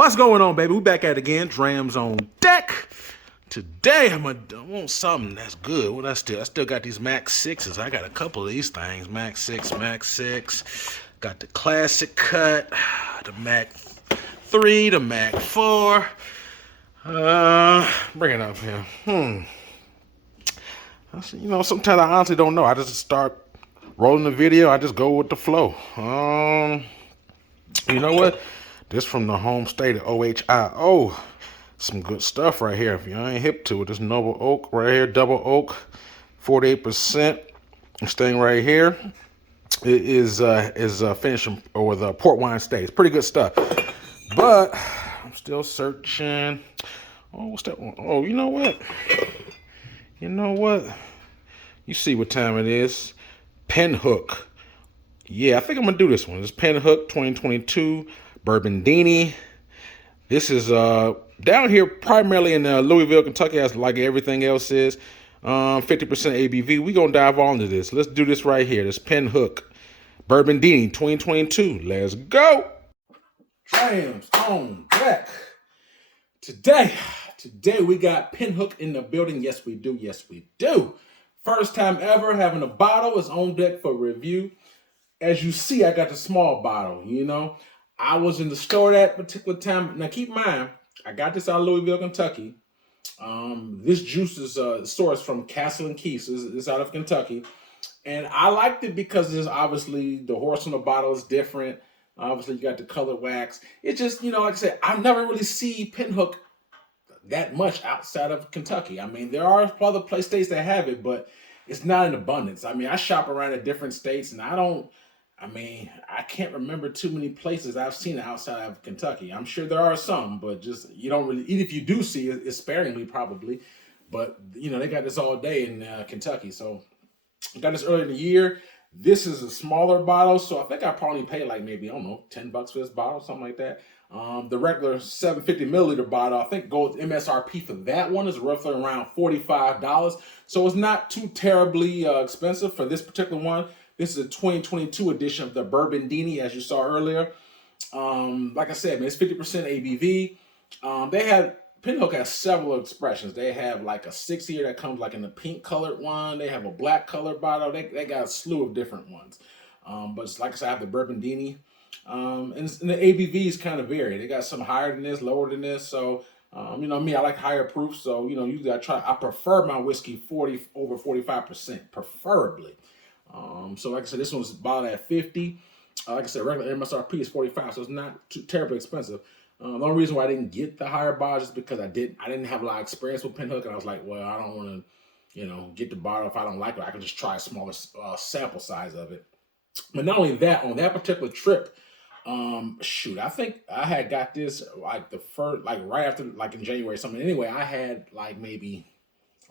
What's going on, baby? We back at it again. Drams on deck. Today I want something that's good. What I still got these Max 6s. I got a couple of these things. Max 6, Max 6. Got the classic cut, the Mac 3, the Mac 4. Bring it up here. Sometimes I honestly don't know. I just start rolling the video. I just go with the flow. You know what? This from the home state of OHIO. Some good stuff right here. If you ain't hip to it, this Noble Oak right here, double oak, 48%. This thing right here is finishing with port wine stays. Pretty good stuff. But I'm still searching. Oh, what's that one? Oh, you know what? You see what time it is. Pinhook. Yeah, I think I'm going to do this one. This Pinhook 2022 Bourbondini. This is down here primarily in Louisville, Kentucky, as like everything else is. 50% ABV. We're going to dive on into this. Let's do this right here. This Pinhook Bourbondini 2022. Let's go. Drams on deck. Today we got Pinhook in the building. Yes, we do. Yes, we do. First time ever having a bottle. Is on deck for review. As you see, I got the small bottle, I was in the store that particular time. Now, keep in mind, I got this out of Louisville, Kentucky. This juice is sourced from Castle and Key, so it's out of Kentucky. And I liked it because there's obviously the horse on the bottle is different. Obviously, you got the colored wax. It just, like I said, I never really see Pinhook that much outside of Kentucky. I mean, there are other states that have it, but it's not in abundance. I mean, I shop around at different states, and I can't remember too many places I've seen it outside of Kentucky. I'm sure there are some, but just you don't really. Even if you do see it, it's sparingly probably. But they got this all day in Kentucky. So I got this earlier in the year. This is a smaller bottle, so I think I probably paid like maybe $10 for this bottle, something like that. The regular 750 milliliter bottle, I think goes MSRP for that one is roughly around $45. So it's not too terribly expensive for this particular one. This is a 2022 edition of the Bourbondini, as you saw earlier. Like I said, man, it's 50% ABV. Pinhook has several expressions. They have like a 6 here that comes like in the pink colored one. They have a black colored bottle. They got a slew of different ones. But it's, like I said, I have the Bourbondini. And the ABVs kind of vary. They got some higher than this, lower than this. So, me, I like higher proof. So, usually I prefer my whiskey over 45%, preferably. So like I said, this one's bottled at 50. Like I said, regular MSRP is 45, so it's not too terribly expensive. The only reason why I didn't get the higher bottle is because I didn't have a lot of experience with Pinhook, and I was like, well, I don't want to, get the bottle if I don't like it. I can just try a smaller sample size of it. But not only that, on that particular trip, I think I had got this like the first, like right after, like in January or something. Anyway, I had like maybe,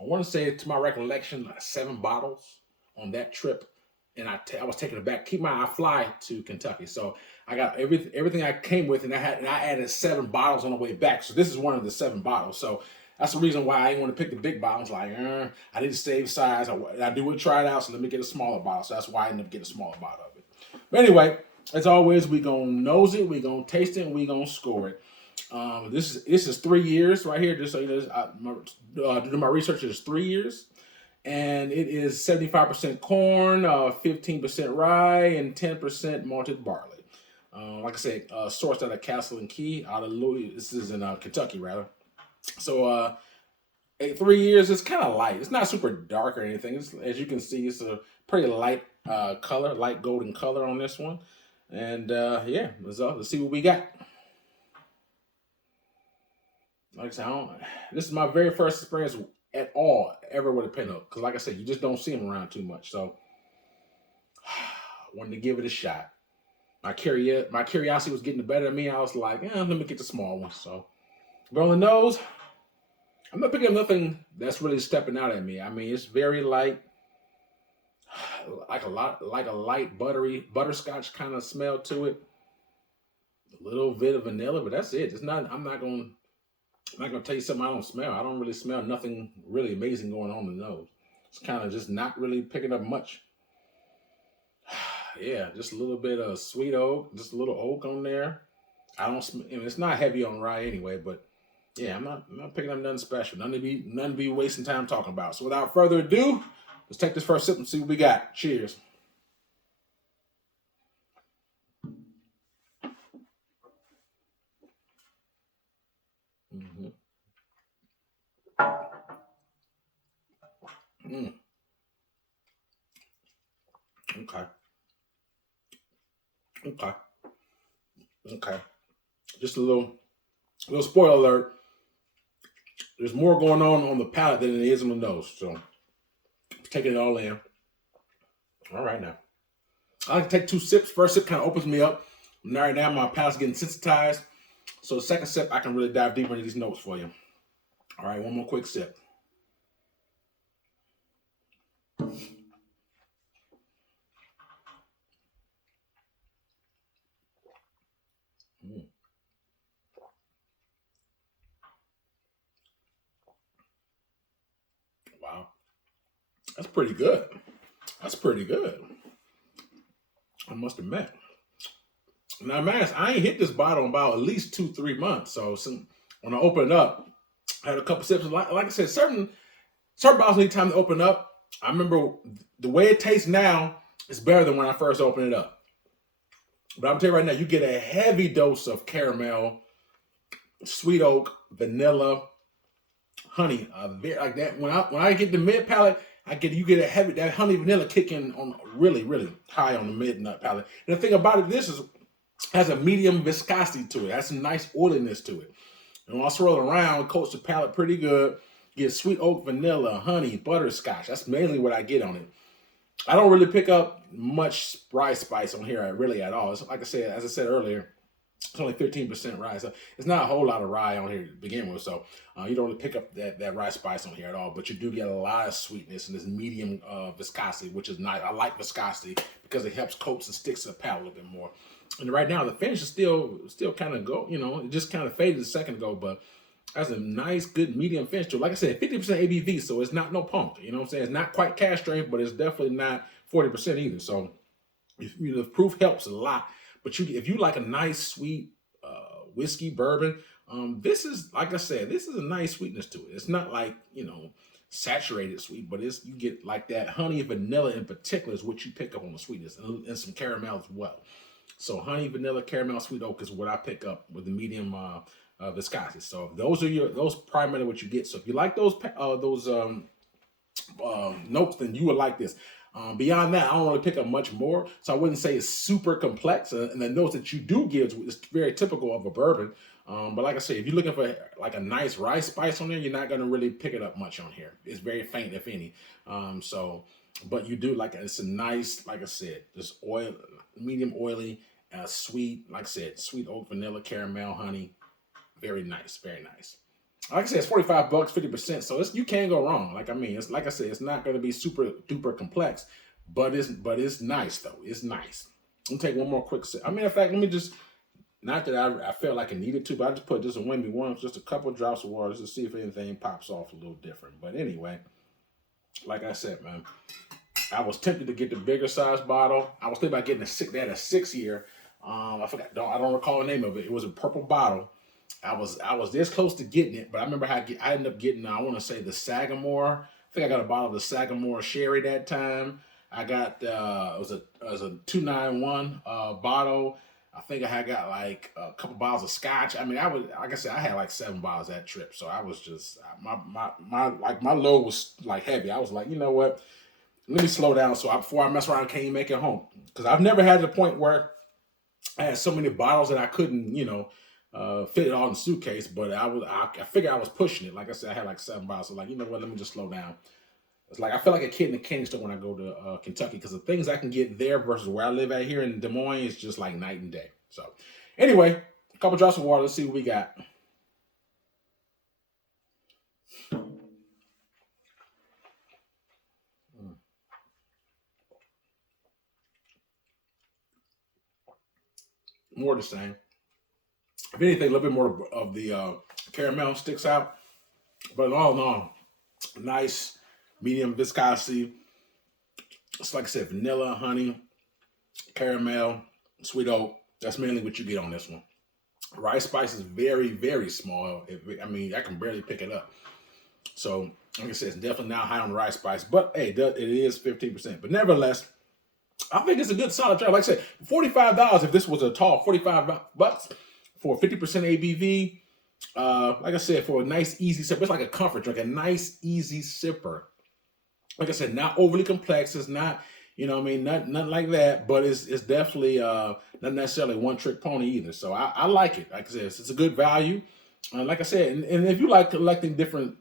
I want to say to my recollection, like 7 bottles on that trip, and I was taking it back. Keep in mind, I fly to Kentucky, so I got everything I came with, and I added 7 bottles on the way back. So this is one of the 7 bottles. So that's the reason why I didn't want to pick the big bottles. Like, I didn't save size. I do want to try it out, so let me get a smaller bottle. So that's why I ended up getting a smaller bottle of it. But anyway, as always, we gonna nose it, we gonna taste it, and we gonna score it. This is 3 years right here. Just so you know, doing my research is 3 years. And it is 75% corn, 15% rye, and 10% malted barley. Like I said, sourced out of Castle and Key, out of Louis. This is in Kentucky, rather. So, 3 years, it's kind of light. It's not super dark or anything. As you can see, it's a pretty light color, light golden color on this one. And let's see what we got. Like I said, this is my very first experience at all ever with a Pinhook, because like I said, you just don't see them around too much. So I wanted to give it a shot. My curiosity was getting the better of me. I was like, let me get the small one. So but on the nose, I'm not picking up nothing that's really stepping out at me. I mean, it's very light, like a light butterscotch kind of smell to it. A little bit of vanilla, but that's it. I'm not gonna tell you something I don't smell. I don't really smell nothing really amazing going on in the nose. It's kind of just not really picking up much. Yeah, just a little bit of sweet oak, just a little oak on there. I don't. It's not heavy on rye anyway, but yeah, I'm not picking up nothing special. None to be wasting time talking about. So without further ado, let's take this first sip and see what we got. Cheers. Mm-hmm. Mm, okay. Okay. Okay. Just a little spoiler alert. There's more going on the palate than it is on the nose. So taking it all in. All right now. I like to take 2 sips. First sip kind of opens me up. Right now my palate's getting sensitized. So the second sip, I can really dive deeper into these notes for you. All right, one more quick sip. Mm, wow, that's pretty good. That's pretty good. I must admit. Now, man, I ain't hit this bottle in about at least 2, 3 months. So when I open it up, I had a couple sips. Like I said, certain bottles need time to open up. I remember the way it tastes now is better than when I first opened it up. But I'm telling you right now, you get a heavy dose of caramel, sweet oak, vanilla, honey. Like that. When I get the mid palate, you get a heavy that honey vanilla kicking on really really high on the mid nut palate. And the thing about it, this is has a medium viscosity to it. Has some nice oiliness to it. And when I swirl it around, it coats the palate pretty good. Get sweet oak, vanilla, honey, butterscotch. That's mainly what I get on it. I don't really pick up much rye spice on here, really at all. It's like I said, as I said earlier, it's only 15% rye, so it's not a whole lot of rye on here to begin with. So you don't really pick up that rye spice on here at all. But you do get a lot of sweetness and this medium viscosity, which is nice. I like viscosity because it helps coats and sticks to the palate a little bit more. And right now the finish is still kind of go. It just kind of faded a second ago, but that's a nice, good medium finish to it. Like I said, 50% ABV, so it's not no punk. You know what I'm saying? It's not quite cask strength, but it's definitely not 40% either. So the proof helps a lot. But if you like a nice sweet whiskey bourbon, this is, like I said, this is a nice sweetness to it. It's not like saturated sweet, but you get like that honey and vanilla in particular is what you pick up on the sweetness, and some caramel as well. So honey, vanilla, caramel, sweet oak is what I pick up with the medium viscosity. So those primarily what you get. So if you like those notes, then you would like this. Beyond that, I don't really pick up much more, so I wouldn't say it's super complex. And the notes that you do get is very typical of a bourbon. But like I say, if you're looking for like a nice rice spice on there, you're not going to really pick it up much on here. It's very faint, if any. But you do like it's a nice, like I said, this oil, medium oily, sweet. Like I said, sweet oak, vanilla, caramel, honey. Very nice, very nice. Like I said, it's $45, 50%. So you can't go wrong. It's like I said, it's not going to be super duper complex, but it's nice though. It's nice. Let me take one more quick sip. In fact, let me just, not that I felt like I needed to, but I just put this in Wimby once, just a couple drops of water to see if anything pops off a little different. But anyway, like I said, man, I was tempted to get the bigger size bottle. I was thinking about getting they had a 6-year. I forgot. I don't recall the name of it. It was a purple bottle. I was this close to getting it, but I remember I ended up getting, I want to say, the Sagamore. I think I got a bottle of the Sagamore Sherry that time. I got it was a 291 bottle. I think I had got like a couple bottles of scotch. Like I said, I had like 7 bottles that trip. So I was just my load was like heavy. I was like, you know what? Let me slow down before I mess around and can't even make it home. Because I've never had the point where I had so many bottles that I couldn't, fit it all in the suitcase. But I figured I was pushing it. Like I said, I had like 7 bottles. So like, you know what? Let me just slow down. It's like I feel like a kid in a candy store when I go to Kentucky, because the things I can get there versus where I live at here in Des Moines is just like night and day. So anyway, a couple drops of water. Let's see what we got. More the same. If anything, a little bit more of the caramel sticks out. But all in all, nice medium viscosity. It's like I said, vanilla, honey, caramel, sweet oak. That's mainly what you get on this one. Rice spice is very, very small. I mean, I can barely pick it up. So, like I said, it's definitely not high on the rice spice. But hey, it is 15%. But nevertheless, I think it's a good solid drink. Like I said, $45 if this was a tall, $45 for 50% ABV. Like I said, for a nice, easy sip. It's like a comfort drink, a nice, easy sipper. Like I said, not overly complex. It's not, you know what I mean, nothing like that, but it's definitely not necessarily one trick pony either. So I like it. Like I said, it's a good value. Like I said, and if you like collecting different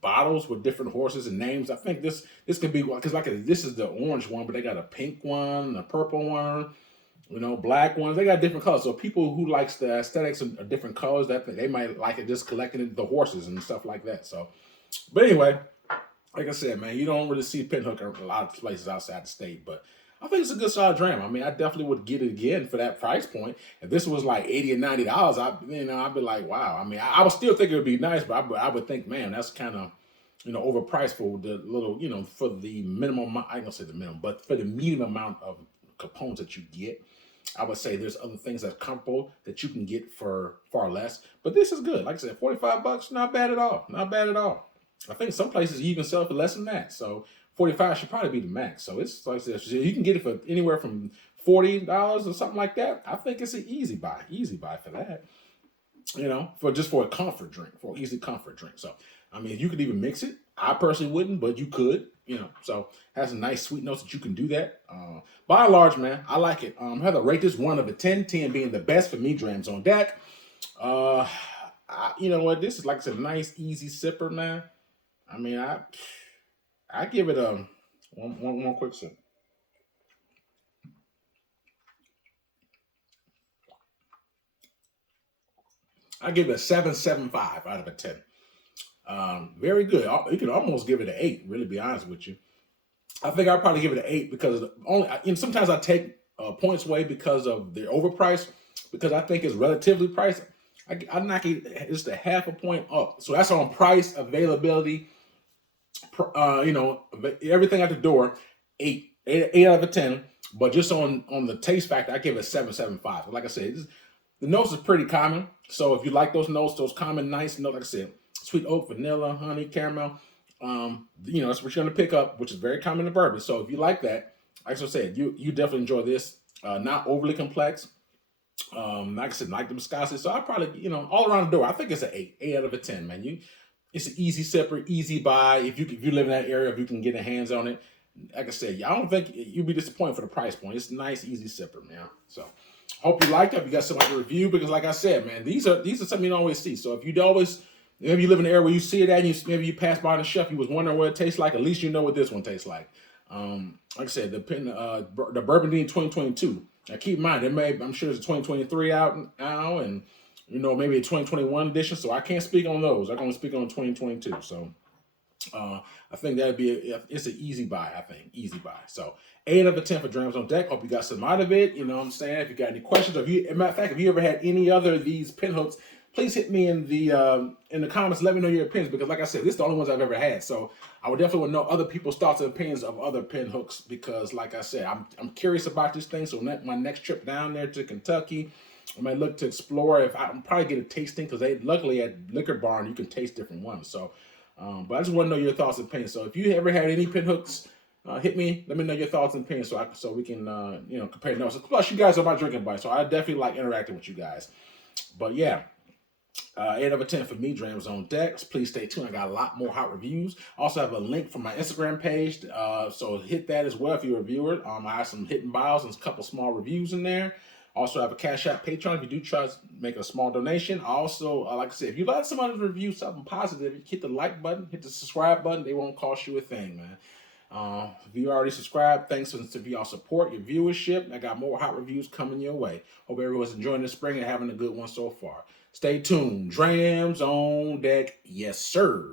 bottles with different horses and names, I think this could be, because this is the orange one, but they got a pink one, a purple one, you know, black ones. They got different colors. So people who likes the aesthetics of different colors, that they might like it just collecting the horses and stuff like that. So, but anyway, like I said, man, you don't really see Pinhook in a lot of places outside the state, but I think it's a good solid dram. I mean, I definitely would get it again for that price point. If this was like $80 or $90, I'd be like, wow. I mean, I would still think it would be nice, but I would think, man, that's kind of, you know, overpriced for the little, you know, for the minimum. I ain't gonna say the minimum, but for the medium amount of components that you get. I would say there's other things that's comparable that you can get for far less. But this is good. Like I said, $45, not bad at all. Not bad at all. I think some places you even sell it for less than that. So 45 should probably be the max. So it's like I said, you can get it for anywhere from $40 or something like that. I think it's an easy buy for that. You know, for a comfort drink, for an easy comfort drink. So I mean, you could even mix it. I personally wouldn't, but you could. You know, so has some nice sweet notes that you can do that. By and large, man, I like it. I have to rate this 1 out of 10, 10 being the best for me. Drams on deck. You know what? This is like I said, a nice, easy sipper, man. I mean, I give it one quick sip. I give it a 7.75 out of a 10. Very good. You can almost give it an 8. Really, be honest with you. I think I'll probably give it an 8 because sometimes I take points away because of the overprice, because I think it's relatively priced. I knock it just a half a point up. So that's on price, availability, you know, everything at the door, 8 out of a 10. But just on the taste factor, I give it a 7.75. Like I said, the notes is pretty common. So if you like those notes, those common nice notes, like I said, sweet oak, vanilla, honey, caramel, you know, that's what you're gonna pick up, which is very common in bourbon. So if you like that, like I said, you definitely enjoy this. Not overly complex. Like I said, like the viscosity. So I probably, you know, all around the door, I think it's an 8 out of a 10, man. It's an easy sipper, easy buy. If you live in that area, if you can get your hands on it, like I said, I don't think you'll be disappointed for the price point. It's a nice, easy sipper, man. So hope you liked it. If you got something to review, because like I said, man, these are something you don't always see. So if you always, maybe you live in an area where you see it at, and maybe you pass by the shelf, you was wondering what it tastes like. At least you know what this one tastes like. Like I said, the Bourbondini 2022. Now keep in mind, I'm sure there's a 2023 out now, and you know, maybe a 2021 edition. So I can't speak on those. I can only speak on 2022. So I think that'd be it's an easy buy. I think easy buy. So 8 out of 10 for Drams on deck. Hope you got some out of it. You know what I'm saying? If you got any questions, or matter of fact, if you ever had any other of these Pinhooks, please hit me in the comments. Let me know your opinions, because like I said, this is the only ones I've ever had. So I would definitely want to know other people's thoughts and opinions of other Pinhooks, because like I said, I'm curious about this thing. So my next trip down there to Kentucky, I might look to explore. I'm probably get a tasting, because luckily at Liquor Barn you can taste different ones. So, but I just want to know your thoughts and opinions. So if you ever had any Pinhooks, hit me. Let me know your thoughts and opinions, so we can you know, compare notes. Plus, you guys are my drinking buddies, so I definitely like interacting with you guys. But yeah. 8 out of 10 for me, Drams on decks. Please stay tuned. I got a lot more hot reviews. Also have a link for my Instagram page, so hit that as well if you're a viewer. I have some hidden bios and a couple small reviews in there. Also have a Cash App Patreon if you do try to make a small donation. Also, like I said, if you like somebody to review something positive, hit the like button, hit the subscribe button. They won't cost you a thing, man. If you already subscribed, thanks for y'all support, your viewership. I got more hot reviews coming your way. Hope everyone's enjoying the spring and having a good one so far. Stay tuned. Drams on deck. Yes, sir.